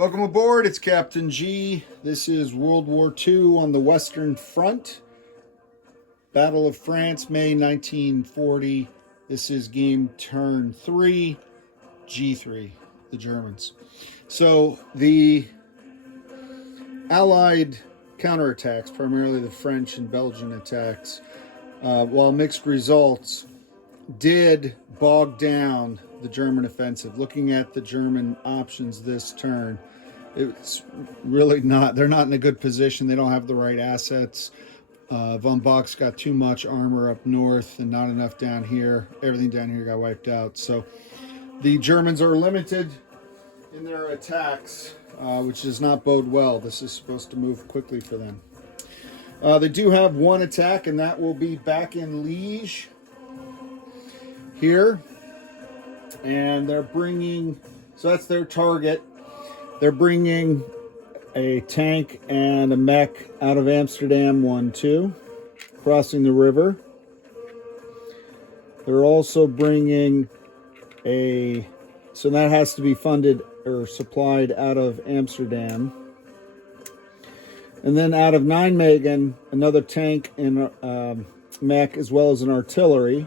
Welcome aboard, it's Captain G. This is World War II on the Western Front. Battle of France, May 1940. This is game turn 3, G3, the Germans. So the Allied counterattacks, primarily the French and Belgian attacks, while mixed results, did bog down the German offensive. Looking at the German options this turn, it's really not, they're not in a good position. They don't have the right assets. Von Bock's got too much armor up north and not enough down here. Everything down here got wiped out. So the Germans are limited in their attacks, which does not bode well. This is supposed to move quickly for them. They do have one attack, and that will be back in Liege here. And they're bringing, so that's their target. They're bringing a tank and a mech out of Amsterdam 1-2, crossing the river. They're also bringing a, so that has to be funded or supplied out of Amsterdam. And then out of Nijmegen, another tank and mech as well as an artillery.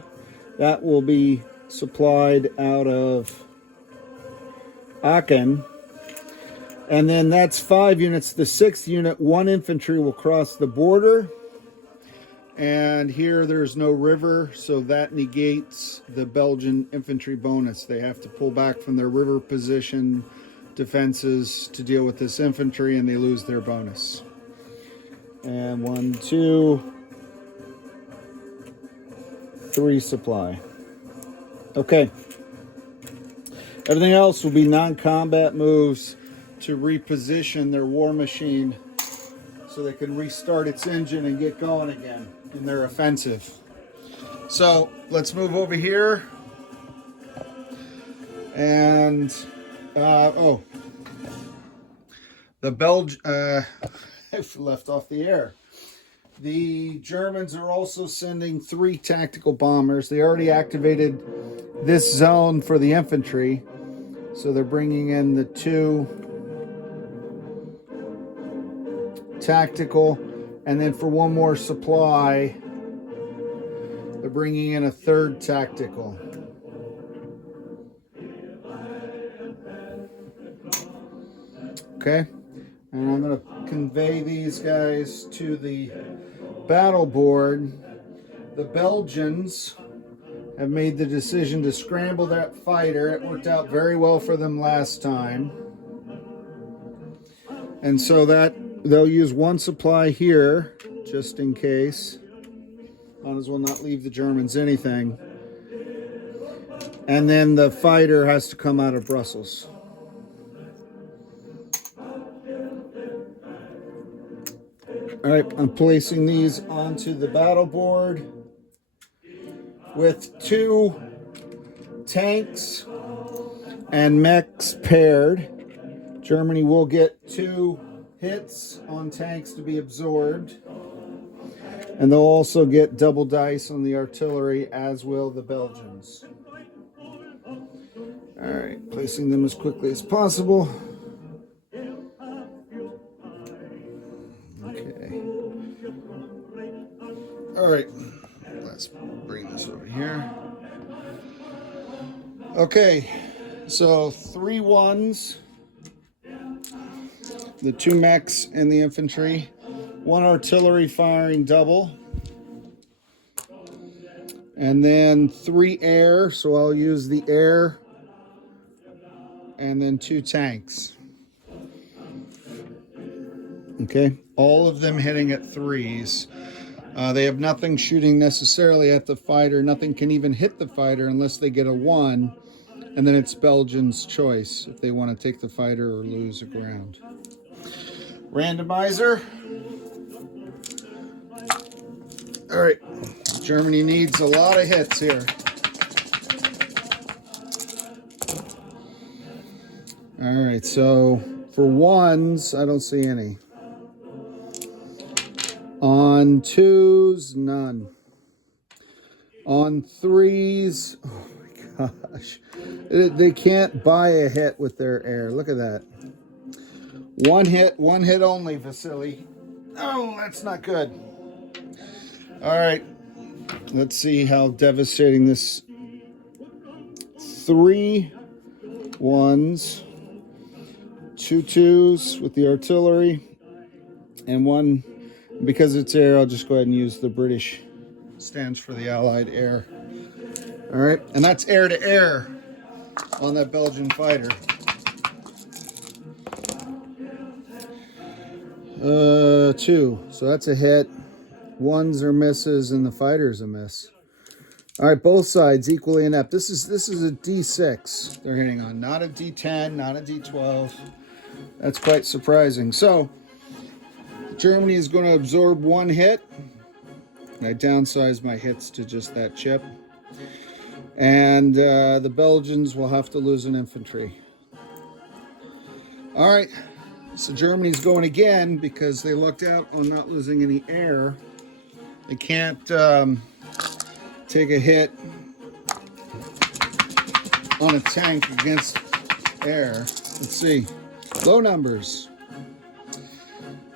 That will be supplied out of Aachen. And then that's 5 units. The 6th unit, 1 infantry, will cross the border. And here there's no river, so that negates the Belgian infantry bonus. They have to pull back from their river position defenses to deal with this infantry, and they lose their bonus. And 1, 2, 3 supply. Okay. Everything else will be non-combat moves to reposition their war machine so they can restart its engine and get going again in their offensive. So let's move over here. And the I've left off the air. The Germans are also sending 3 tactical bombers. They already activated this zone for the infantry, so they're bringing in the 2 tactical, and then for one more supply, they're bringing in a 3rd tactical. Okay, and I'm going to convey these guys to the battle board. The Belgians have made the decision to scramble that fighter. It worked out very well for them last time. And so that they'll use 1 supply here, just in case. Might as well not leave the Germans anything. And then the fighter has to come out of Brussels. All right, I'm placing these onto the battle board with 2 tanks and mechs paired. Germany will get 2 hits on tanks to be absorbed, and they'll also get double dice on the artillery, as will the Belgians. All right, placing them as quickly as possible. Okay. All right, let's bring this over here. Okay, so 3 1s. The 2 mechs and the infantry. 1 artillery firing double. And then 3 air, so I'll use the air. And then 2 tanks. Okay, all of them hitting at 3s. They have nothing shooting necessarily at the fighter. Nothing can even hit the fighter unless they get a 1. And then it's Belgium's choice if they want to take the fighter or lose a ground. Randomizer. All right, Germany needs a lot of hits here. All right, so for 1s, I don't see any. On 2s, none. On 3s, oh my gosh. They can't buy a hit with their air. Look at that. One hit only, Vasily. Oh, that's not good. All right, let's see how devastating this. 3 1s, 2 2s with the artillery, and 1. Because it's air, I'll just go ahead and use the British. Stands for the Allied air. All right, and that's air to air on that Belgian fighter. 2, so that's a hit. 1s are misses, and the fighter's a miss. All right, both sides equally inept. This is a D6 they're hitting on, not a D10, not a D12. That's quite surprising. So Germany is going to absorb 1 hit. I downsized my hits to just that chip. And the Belgians will have to lose an infantry. All right, so Germany's going again because they lucked out on not losing any air. They can't take a hit on a tank against air. Let's see. Low numbers.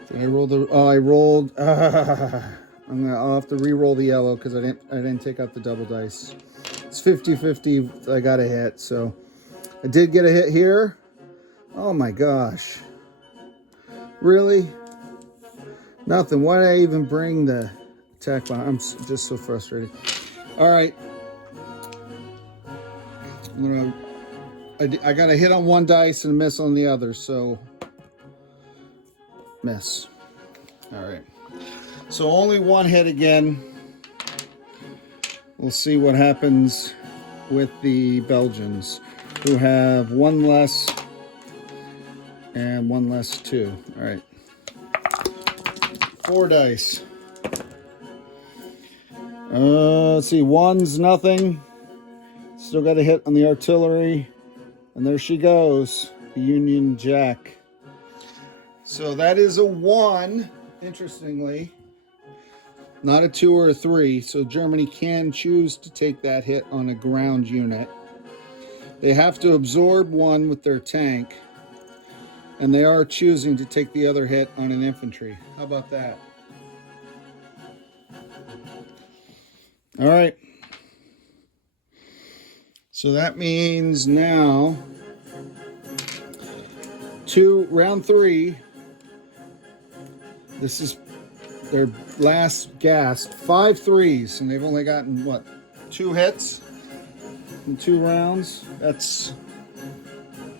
Did I roll the? Oh, I rolled. I'll have to re-roll the yellow because I didn't take out the double dice. It's 50-50. I got a hit, so I did get a hit here. Oh my gosh! Really? Nothing. Why did I even bring the attack bomb? I'm just so frustrated. All right. I got a hit on 1 dice and a miss on the other, so miss. All right. So only 1 hit again. We'll see what happens with the Belgians, who have 1 less and 1 less 2. All right. 4 dice. Let's see. 1's nothing. Still got a hit on the artillery. And there she goes. The Union Jack. So that is a 1, interestingly. Not a 2 or a 3. So Germany can choose to take that hit on a ground unit. They have to absorb 1 with their tank. And they are choosing to take the other hit on an infantry. How about that? All right. So that means now round 3. This is their last gasp. 5 3s, and they've only gotten what, 2 hits in 2 rounds. That's,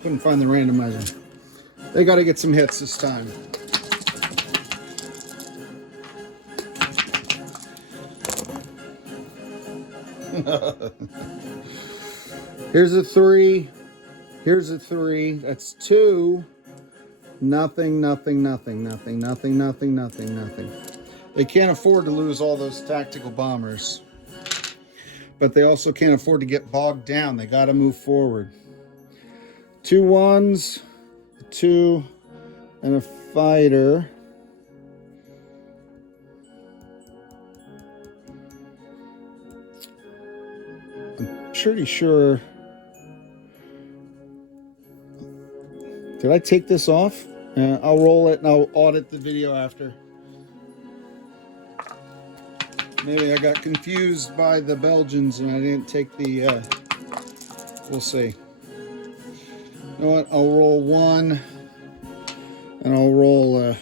couldn't find the randomizer. They got to get some hits this time. Here's a 3. Here's a 3. That's 2. Nothing, nothing, nothing, nothing, nothing, nothing, nothing, nothing. They can't afford to lose all those tactical bombers. But they also can't afford to get bogged down. They got to move forward. 2 1s, 2, and a fighter. I'm pretty sure. Did I take this off? I'll roll it and I'll audit the video after. Maybe I got confused by the Belgians and I didn't take the, we'll see. You know what, I'll roll 1 and I'll roll,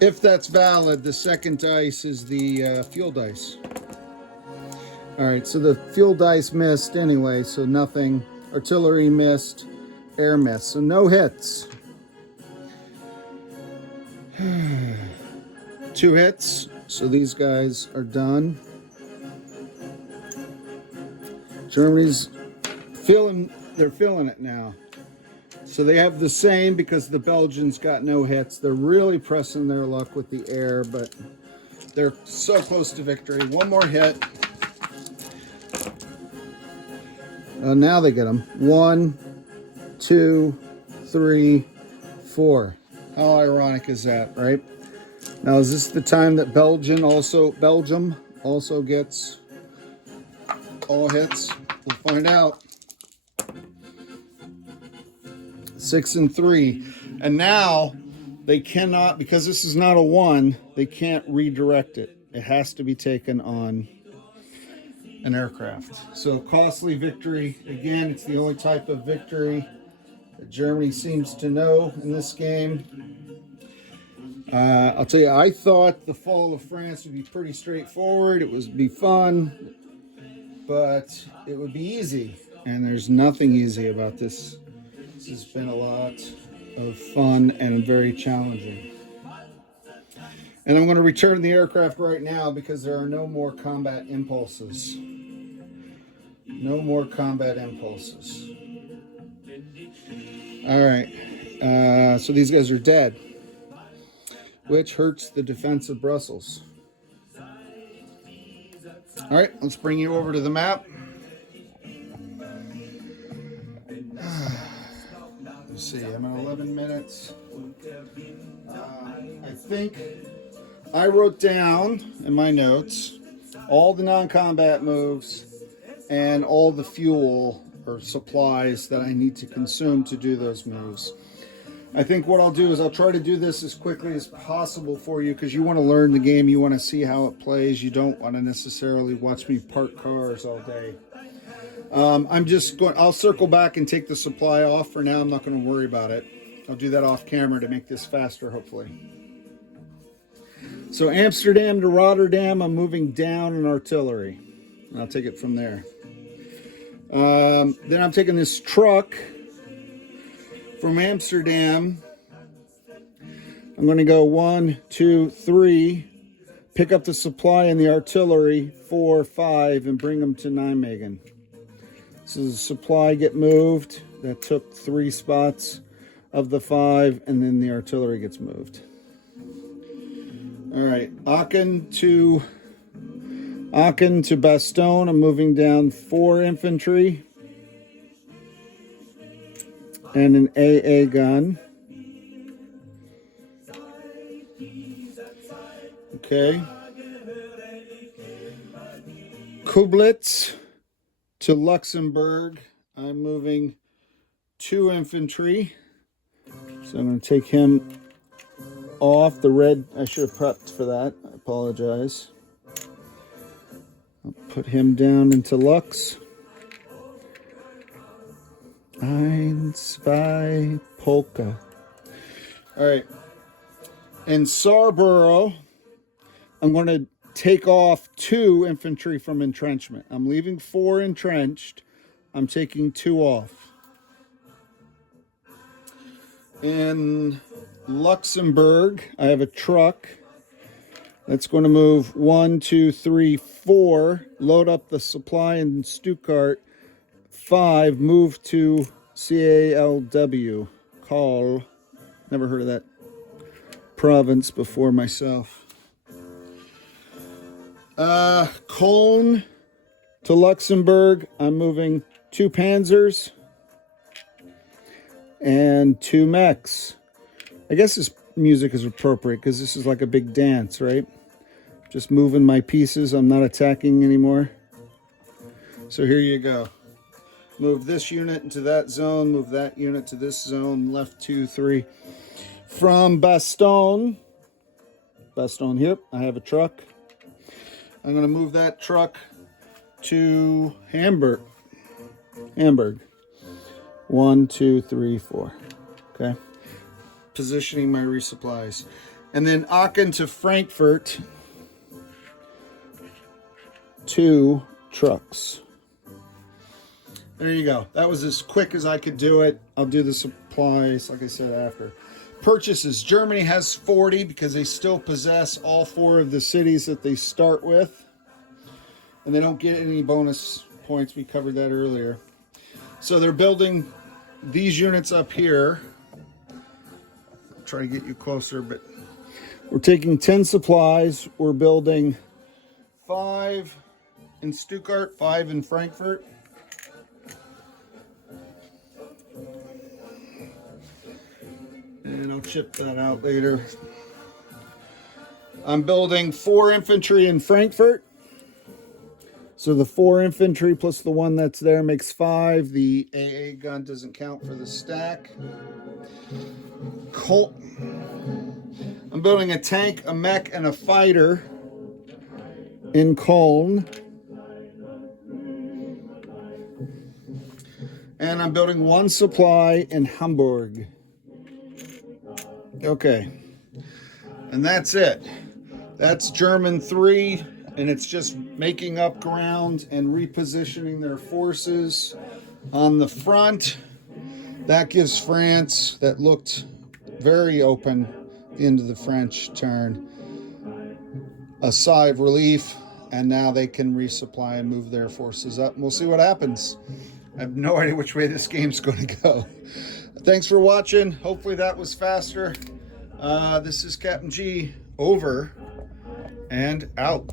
if that's valid, the second dice is the fuel dice. All right, so the fuel dice missed anyway, so nothing. Artillery missed, air missed, so no hits. 2 hits, so these guys are done. Germany's they're feeling it now. So they have the same because the Belgians got no hits. They're really pressing their luck with the air, but they're so close to victory. 1 more hit. Now they get them. 1, 2, 3, 4. How ironic is that, right? Now, is this the time that Belgium also gets all hits? We'll find out. 6 and 3. And now they cannot, because this is not a 1, they can't redirect it. It has to be taken on an aircraft. So costly victory. Again, it's the only type of victory that Germany seems to know in this game. I'll tell you, I thought the fall of France would be pretty straightforward. It would be fun, but it would be easy. And there's nothing easy about this. This has been a lot of fun and very challenging. And I'm going to return the aircraft right now because there are no more combat impulses. No more combat impulses. All right. So these guys are dead, which hurts the defense of Brussels. All right, let's bring you over to the map. Let's see, I'm at 11 minutes. I think I wrote down in my notes all the non-combat moves and all the fuel or supplies that I need to consume to do those moves. I think what I'll do is I'll try to do this as quickly as possible for you because you want to learn the game, you want to see how it plays, you don't want to necessarily watch me park cars all day. I'll circle back and take the supply off for now. I'm not going to worry about it. I'll do that off camera to make this faster, hopefully. So Amsterdam to Rotterdam, I'm moving down in artillery. I'll take it from there. Then I'm taking this truck from Amsterdam. I'm going to go 1, 2, 3, pick up the supply and the artillery, 4, 5, and bring them to Nijmegen. So the supply get moved. That took 3 spots of the 5, and then the artillery gets moved. All right, Aachen to Bastogne. I'm moving down 4 infantry and an AA gun. Okay. Kublitz to Luxembourg. I'm moving 2 infantry. So I'm going to take him off. The red, I should have prepped for that. I apologize. I'll put him down into Lux. 1, 2, Polka. All right. In Sarborough, I'm going to take off 2 infantry from entrenchment. I'm leaving 4 entrenched. I'm taking 2 off. In Luxembourg, I have a truck that's going to move 1, 2, 3, 4, load up the supply in Stuttgart, 5, move to CALW, Call. Never heard of that province before myself. Cologne to Luxembourg, I'm moving 2 Panzers and 2 mechs. I guess this music is appropriate because this is like a big dance, right? Just moving my pieces. I'm not attacking anymore. So here you go. Move this unit into that zone. Move that unit to this zone. Left 2, 3. From Bastogne here, I have a truck. I'm going to move that truck to Hamburg. 1, 2, 3, 4. Okay. Positioning my resupplies. And then Aachen to Frankfurt. 2 trucks. There you go. That was as quick as I could do it. I'll do the supplies, like I said, after. Purchases. Germany has 40 because they still possess all 4 of the cities that they start with. And they don't get any bonus points. We covered that earlier. So they're building these units up here. I'll try to get you closer, but we're taking 10 supplies. We're building 5 in Stuttgart, 5 in Frankfurt. And I'll chip that out later. I'm building 4 infantry in Frankfurt. So the 4 infantry plus the 1 that's there makes 5. The AA gun doesn't count for the stack. I'm building a tank, a mech, and a fighter in Cologne. And I'm building 1 supply in Hamburg. Okay. And that's it. That's German 3, and it's just making up ground and repositioning their forces on the front. That gives France, that looked very open at the end of the French turn, a sigh of relief, and now they can resupply and move their forces up. And we'll see what happens. I have no idea which way this game's going to go. Thanks for watching. Hopefully that was faster. This is Captain G, over and out.